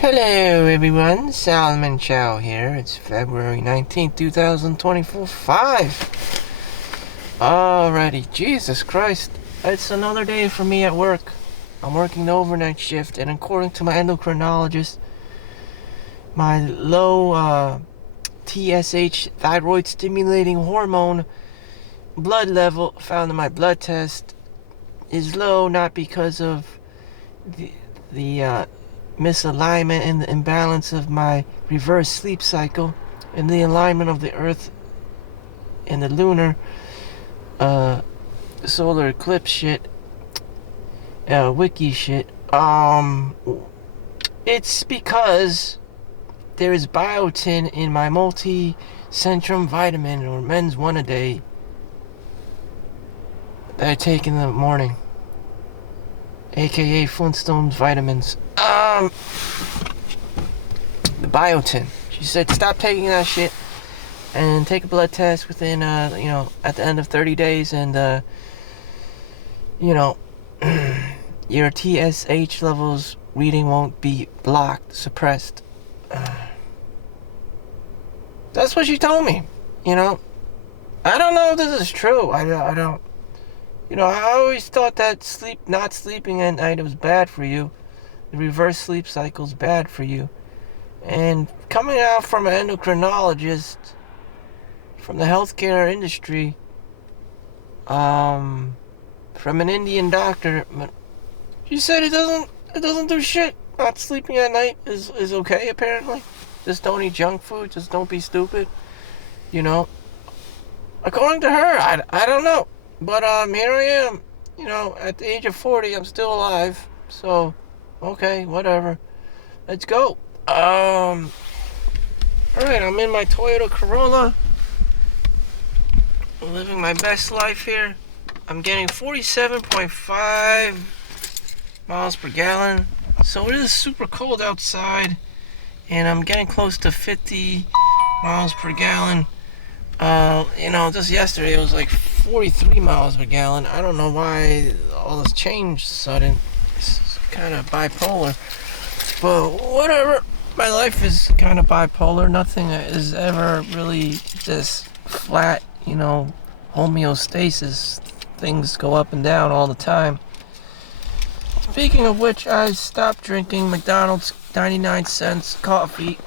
Hello everyone, Solomon Chau here. It's February 19th, 2024, 5. Alrighty, Jesus Christ. It's another day for me at work. I'm working the overnight shift, and according to my endocrinologist, my low TSH, thyroid stimulating hormone, blood level found in my blood test is low, not because of the misalignment and the imbalance of my reverse sleep cycle and the alignment of the earth and the lunar solar eclipse shit, wiki shit. It's because there is biotin in my multi-centrum vitamin, or men's one a day, that I take in the morning, aka Flintstones vitamins. The biotin. She said stop taking that shit and take a blood test within at the end of 30 days, and your TSH levels reading won't be blocked, suppressed. That's what she told me. I don't know if this is true. I don't. I always thought that not sleeping at night was bad for you. The reverse sleep cycle is bad for you. And coming out from an endocrinologist, from the healthcare industry, from an Indian doctor, she said it doesn't do shit. Not sleeping at night is okay, apparently. Just don't eat junk food. Just don't be stupid. According to her, I don't know. But here I am. At the age of 40, I'm still alive. So, okay, whatever. Let's go. Alright, I'm in my Toyota Corolla. Living my best life here. I'm getting 47.5 miles per gallon. So it is super cold outside. And I'm getting close to 50 miles per gallon. Just yesterday it was like 43 miles per gallon. I don't know why all this changed sudden. It's kind of bipolar. But whatever. My life is kind of bipolar. Nothing is ever really just flat, homeostasis. Things go up and down all the time. Speaking of which, I stopped drinking McDonald's 99-cent coffee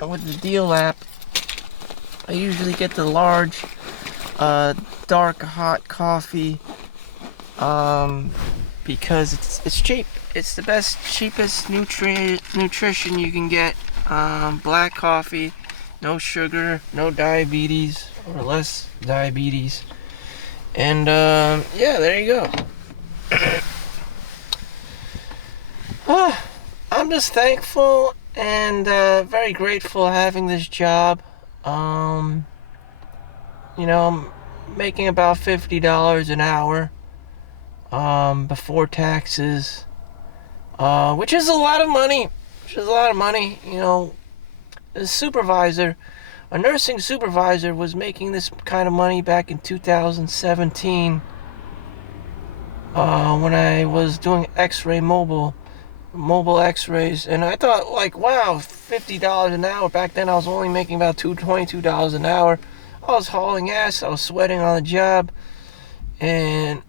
with the deal app. I usually get the large, dark, hot coffee, because it's cheap. It's the best, cheapest nutrition you can get. Black coffee, no sugar, no diabetes, or less diabetes. And, yeah, there you go. I'm just thankful and very grateful having this job. I'm making about $50 an hour before taxes, which is a lot of money. A nursing supervisor was making this kind of money back in 2017 when I was doing X-ray mobile X-rays, and I thought, like, wow, $50 an hour. Back then I was only making about $22 an hour. I was hauling ass, I was sweating on the job and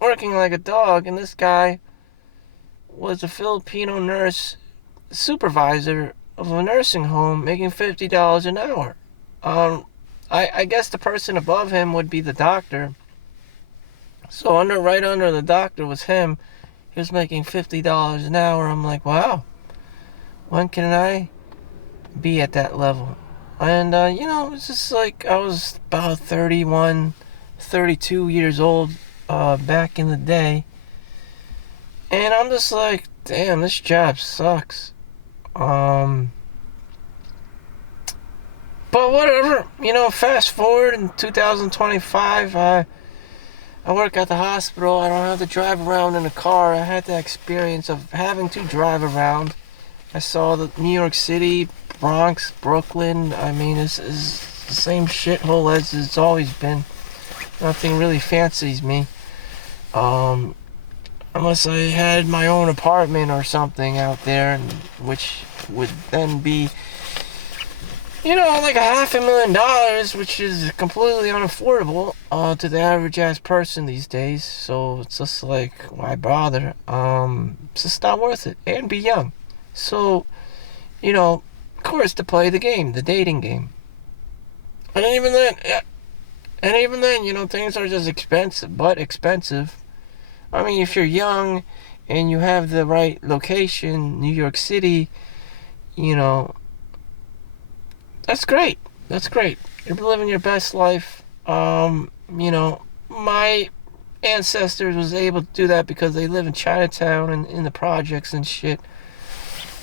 working like a dog, and this guy was a Filipino nurse supervisor of a nursing home making $50 an hour. I guess the person above him would be the doctor. So right under the doctor was him. He was making $50 an hour. I'm like, wow, when can I be at that level? And, it's just like I was about 31, 32 years old back in the day. And I'm just like, damn, this job sucks. But whatever, fast forward in 2025, I work at the hospital. I don't have to drive around in a car. I had the experience of having to drive around. I saw the New York City, Bronx, Brooklyn. I mean, it's the same shithole as it's always been. Nothing really fancies me. unless I had my own apartment or something out there, and which would then be, like $500,000, which is completely unaffordable to the average ass person these days. So it's just like, why bother? It's just not worth it, and be young. So, of course, to play the game, the dating game. And even then, things are just expensive, but expensive. I mean, if you're young and you have the right location, New York City, that's great. That's great. You're living your best life. My ancestors was able to do that because they live in Chinatown and in the projects and shit,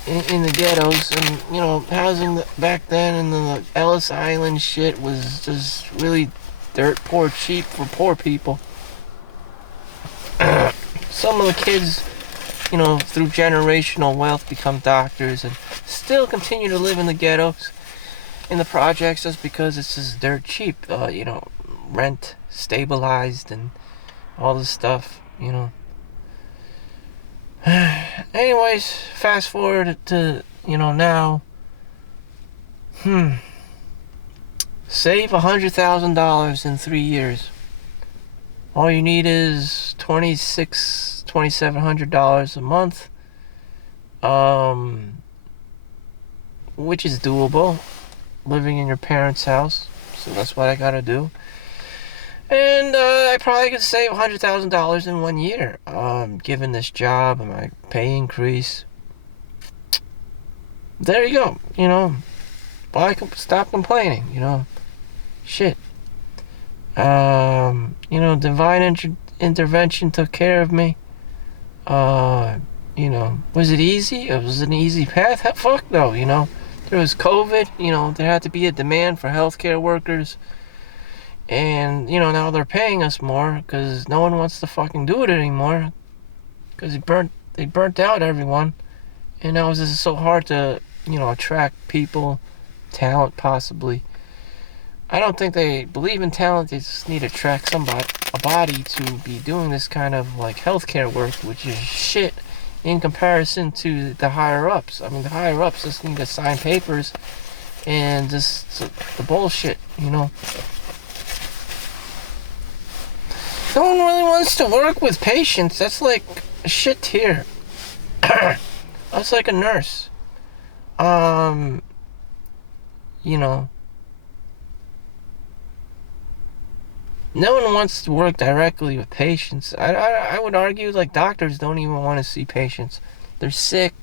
in the ghettos, and housing back then in the Ellis Island shit was just really dirt poor cheap for poor people. Some of the kids, through generational wealth become doctors and still continue to live in the ghettos, in the projects, just because it's just dirt cheap. Rent stabilized and all this stuff, Anyways, fast forward to, now. Save $100,000 in 3 years. All you need is $2,700 a month, which is doable, living in your parents' house. So that's what I gotta do. And I probably could save $100,000 in 1 year, given this job and my pay increase. There you go. Why stop complaining? Shit. Divine intervention took care of me. Was it easy? It was an easy path? Fuck no, There was COVID, there had to be a demand for healthcare workers. And, now they're paying us more because no one wants to fucking do it anymore. Because they burnt out everyone. And now it's just so hard to, attract people, talent possibly. I don't think they believe in talent. They just need to attract a body to be doing this kind of like healthcare work, which is shit in comparison to the higher ups. I mean, the higher ups just need to sign papers and just the bullshit, No one really wants to work with patients. That's like a shit tier. That's like a nurse. No one wants to work directly with patients. I would argue like doctors don't even want to see patients. They're sick,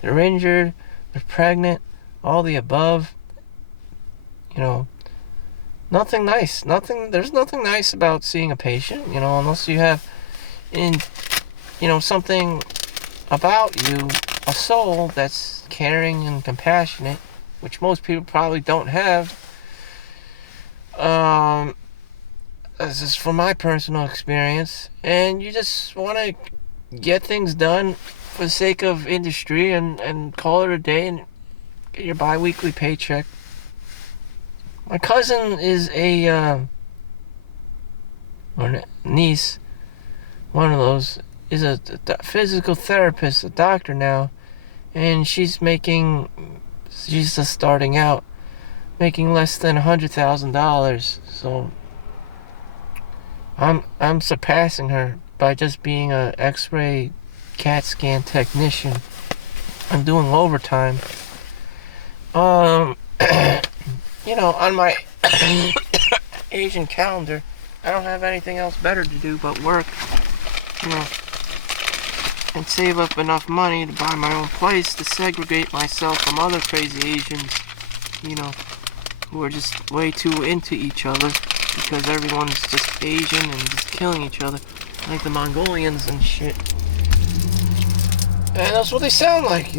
they're injured, they're pregnant, all the above. Nothing nice. There's nothing nice about seeing a patient, unless you have something about you, a soul that's caring and compassionate, which most people probably don't have. This is from my personal experience, and you just want to get things done for the sake of industry and call it a day and get your bi-weekly paycheck. My cousin is or niece, one of those, is a physical therapist, a doctor now, and she's just starting out, making less than $100,000. So I'm surpassing her by just being a X-ray CAT scan technician. I'm doing overtime. On my Asian calendar, I don't have anything else better to do but work, and save up enough money to buy my own place to segregate myself from other crazy Asians, who are just way too into each other because everyone's just Asian and just killing each other, like the Mongolians and shit. And that's what they sound like,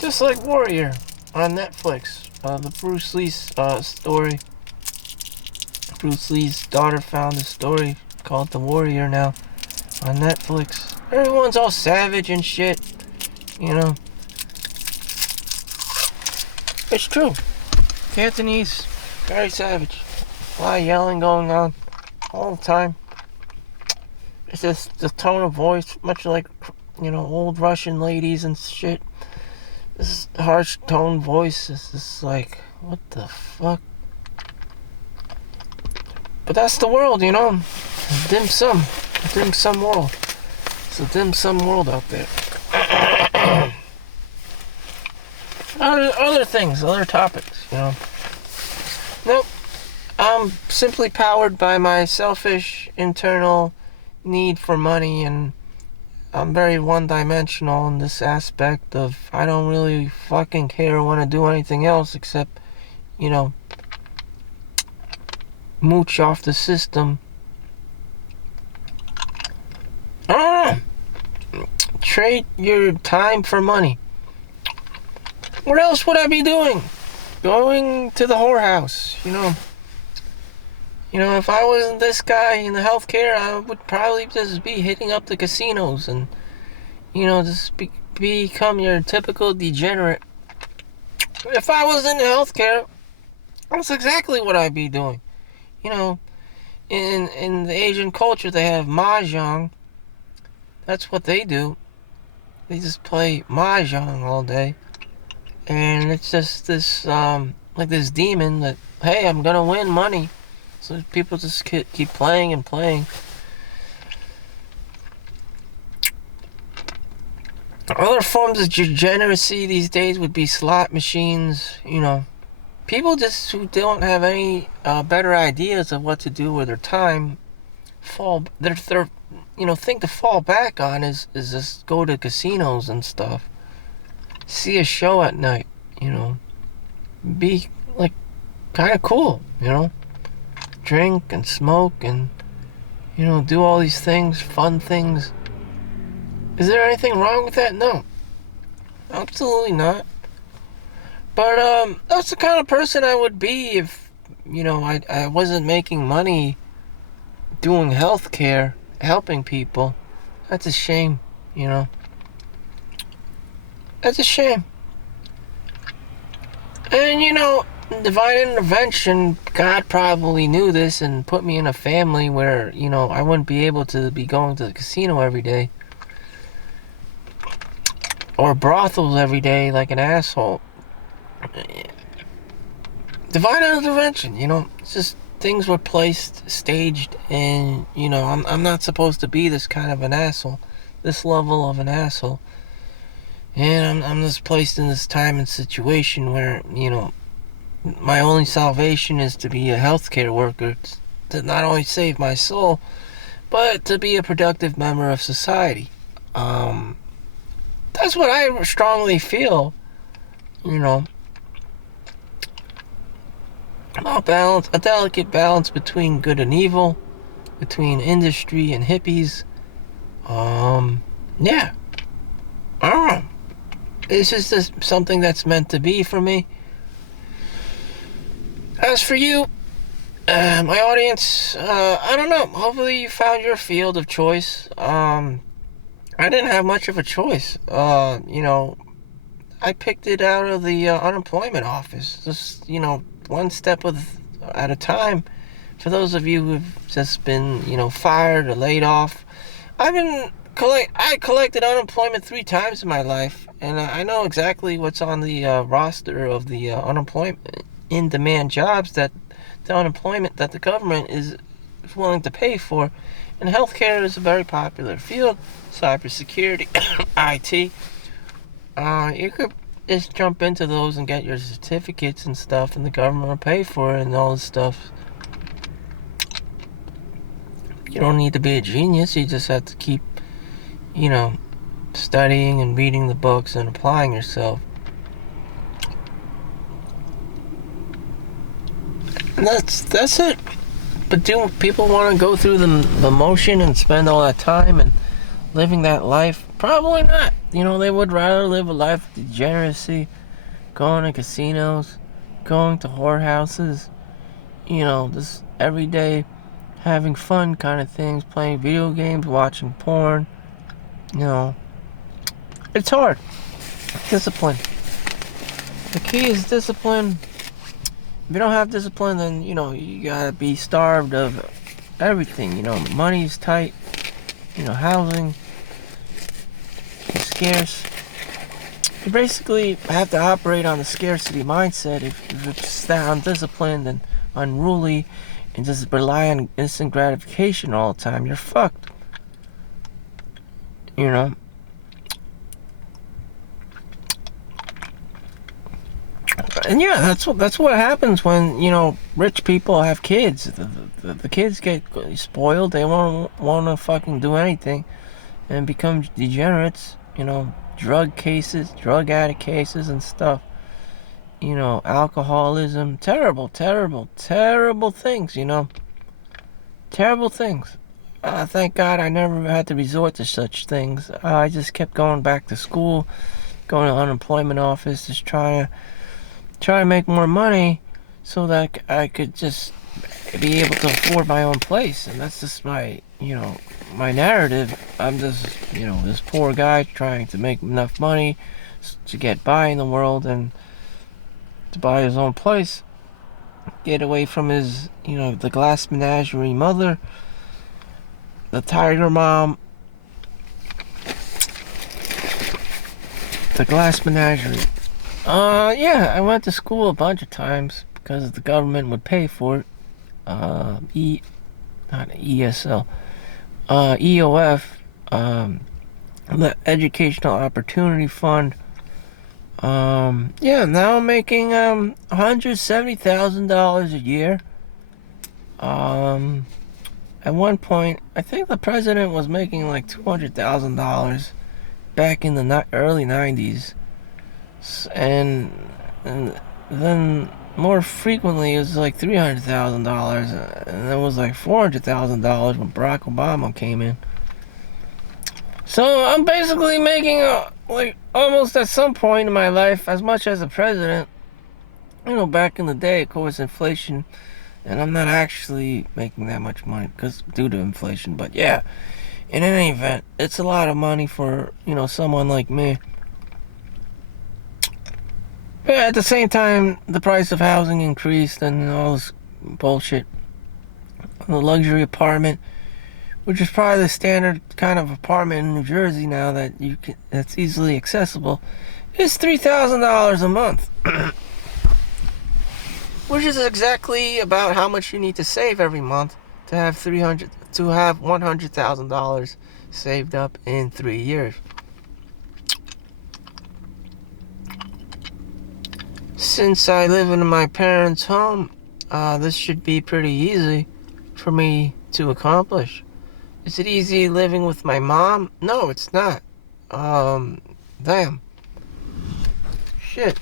Just like Warrior on Netflix. The Bruce Lee story. Bruce Lee's daughter found a story called The Warrior now on Netflix. Everyone's all savage and shit, It's true. Cantonese, very savage. A lot of yelling going on all the time. It's just the tone of voice, much like, old Russian ladies and shit. This harsh tone voice is just like, what the fuck? But that's the world, Dim sum. Dim sum world. It's a dim sum world out there. Other things, other topics, Nope. I'm simply powered by my selfish internal need for money, and I'm very one-dimensional in this aspect of I don't really fucking care or want to do anything else except, mooch off the system. I don't know. Trade your time for money. What else would I be doing? Going to the whorehouse, if I wasn't this guy in the healthcare, I would probably just be hitting up the casinos and, just become your typical degenerate. If I was in the healthcare, that's exactly what I'd be doing. In the Asian culture, they have mahjong. That's what they do. They just play mahjong all day. And it's just this, like this demon that, hey, I'm gonna win money. So people just keep playing and playing. Other forms of degeneracy these days would be slot machines, People just who don't have any better ideas of what to do with their time, thing to fall back on is just go to casinos and stuff. See a show at night, Be, like, kind of cool, Drink and smoke and, do all these things, fun things. Is there anything wrong with that? No. Absolutely not. But, that's the kind of person I would be if, I wasn't making money doing healthcare, helping people. That's a shame, That's a shame. And, divine intervention, God probably knew this and put me in a family where, I wouldn't be able to be going to the casino every day. Or brothels every day like an asshole. Divine intervention, it's just things were placed, staged, and, I'm not supposed to be this kind of an asshole. This level of an asshole. And I'm just placed in this time and situation where, my only salvation is to be a healthcare worker, to not only save my soul, but to be a productive member of society. That's what I strongly feel, a delicate balance between good and evil, between industry and hippies. Yeah. I don't know. It's just something that's meant to be for me. As for you, my audience, I don't know. Hopefully you found your field of choice. I didn't have much of a choice. I picked it out of the unemployment office. Just, one step at a time. For those of you who've just been, fired or laid off, I collected unemployment 3 times in my life, and I know exactly what's on the roster of the unemployment in-demand jobs that the unemployment that the government is willing to pay for. And healthcare is a very popular field. Cybersecurity, IT. You could just jump into those and get your certificates and stuff, and the government will pay for it and all this stuff. You don't need to be a genius. You just have to keep, studying and reading the books and applying yourself. And that's it. But do people want to go through the motion and spend all that time and living that life? Probably not. They would rather live a life of degeneracy, going to casinos, going to whorehouses, just every day having fun kind of things, playing video games, watching porn. It's hard. Discipline. The key is discipline. If you don't have discipline, then, you gotta be starved of everything. Money's tight. housing is scarce. You basically have to operate on the scarcity mindset. If it's that undisciplined and unruly and just rely on instant gratification all the time, you're fucked. And yeah, that's what happens when rich people have kids. The kids get spoiled. They won't want to fucking do anything and become degenerates. Drug addict cases and stuff. Alcoholism. Terrible, terrible, terrible things. Terrible things. Thank God I never had to resort to such things. I just kept going back to school, going to unemployment office, just trying to make more money so that I could just be able to afford my own place. And that's just my narrative. I'm just, this poor guy trying to make enough money to get by in the world and to buy his own place, get away from his, the glass menagerie mother, the tiger mom, the glass menagerie. Yeah, I went to school a bunch of times because the government would pay for it. Not ESL, EOF, the Educational Opportunity Fund. Yeah, now I'm making $170,000 a year. At one point, I think the president was making like $200,000 back in the early 90s. And then more frequently it was like $300,000, and it was like $400,000 when Barack Obama came in. So I'm basically making like almost at some point in my life as much as the president. Back in the day, of course, inflation, and I'm not actually making that much money because due to inflation. But yeah, in any event, it's a lot of money for someone like me. But at the same time, the price of housing increased and all this bullshit. The luxury apartment, which is probably the standard kind of apartment in New Jersey now that's easily accessible, is $3,000 a month. Which is exactly about how much you need to save every month to have $100,000 saved up in 3 years. Since I live in my parents' home, this should be pretty easy for me to accomplish. Is it easy living with my mom? No, it's not. Damn. Shit.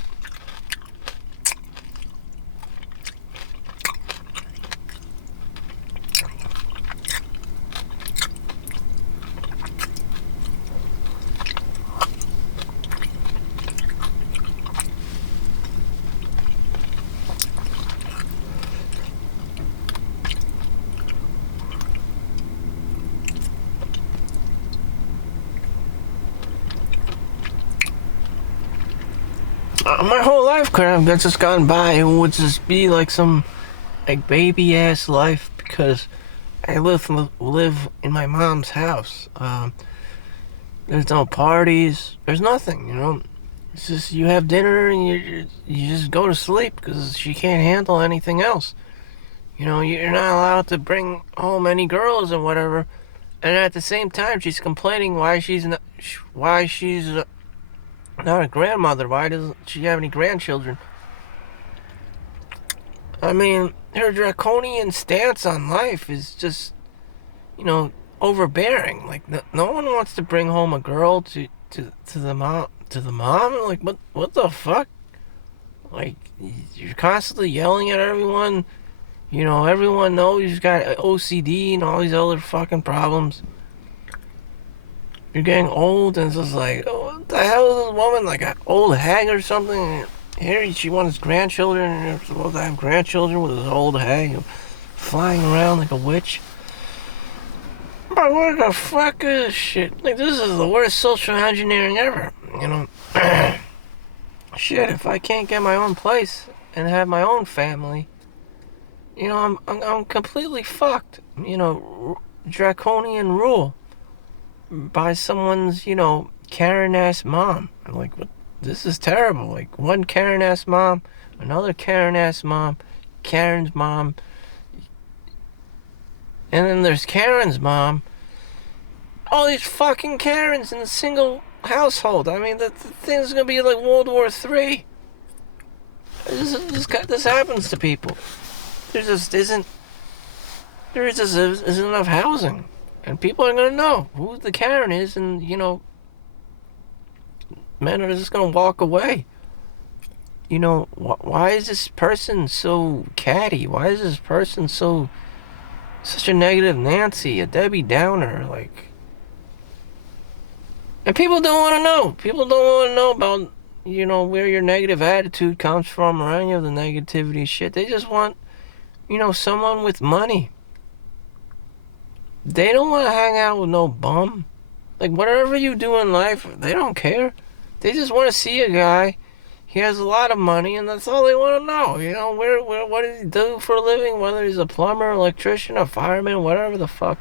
My whole life could have just gone by and would just be like some baby ass life because I live in my mom's house. There's no parties. There's nothing. It's just you have dinner and you just go to sleep because she can't handle anything else. You're not allowed to bring home any girls or whatever. And at the same time, she's complaining why she's not a grandmother. Why doesn't she have any grandchildren? I mean, her draconian stance on life is just, overbearing. Like, no one wants to bring home a girl to the mom. Like, what the fuck? Like, you're constantly yelling at everyone. Everyone knows you've got OCD and all these other fucking problems. You're getting old, and it's just like, oh, what the hell is this woman? Like an old hag or something? Here she wants grandchildren, and you're supposed to have grandchildren with this old hag flying around like a witch. But what the fuck is this shit? Like, this is the worst social engineering ever. Shit, if I can't get my own place and have my own family, I'm completely fucked. Draconian rule. by someone's, Karen-ass mom. I'm like, what? This is terrible. Like, one Karen-ass mom, another Karen-ass mom, Karen's mom, and then there's Karen's mom. All these fucking Karens in a single household. I mean, the thing's gonna be like World War III. This happens to people. There just isn't enough housing, and people are gonna know who the Karen is, and men are just gonna walk away. Why is this person so catty? Why is this person such a negative Nancy, a Debbie Downer, like? And people don't want to know. People don't want to know about, where your negative attitude comes from or any of the negativity shit. They just want, someone with money. They don't want to hang out with no bum. Like, whatever you do in life, they don't care. They just want to see a guy. He has a lot of money, and that's all they want to know. What does he do for a living? Whether he's a plumber, electrician, a fireman, whatever the fuck.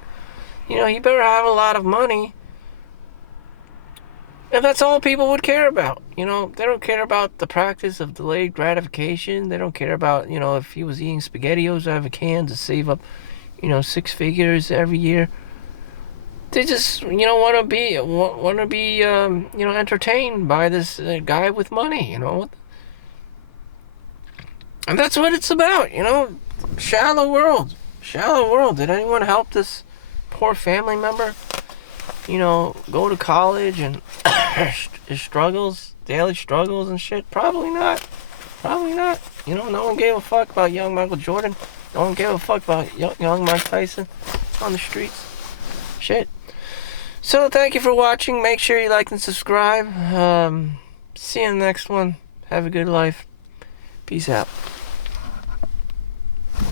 He better have a lot of money. And that's all people would care about. They don't care about the practice of delayed gratification. They don't care about, if he was eating SpaghettiOs out of a can to save up, 6 figures every year. They just, want to be, entertained by this guy with money, And that's what it's about, Shallow world. Shallow world. Did anyone help this poor family member? Go to college and his struggles, daily struggles and shit? Probably not. Probably not. No one gave a fuck about young Michael Jordan. No one gave a fuck about young Mike Tyson on the streets. Shit. So thank you for watching. Make sure you like and subscribe. See you in the next one. Have a good life. Peace out.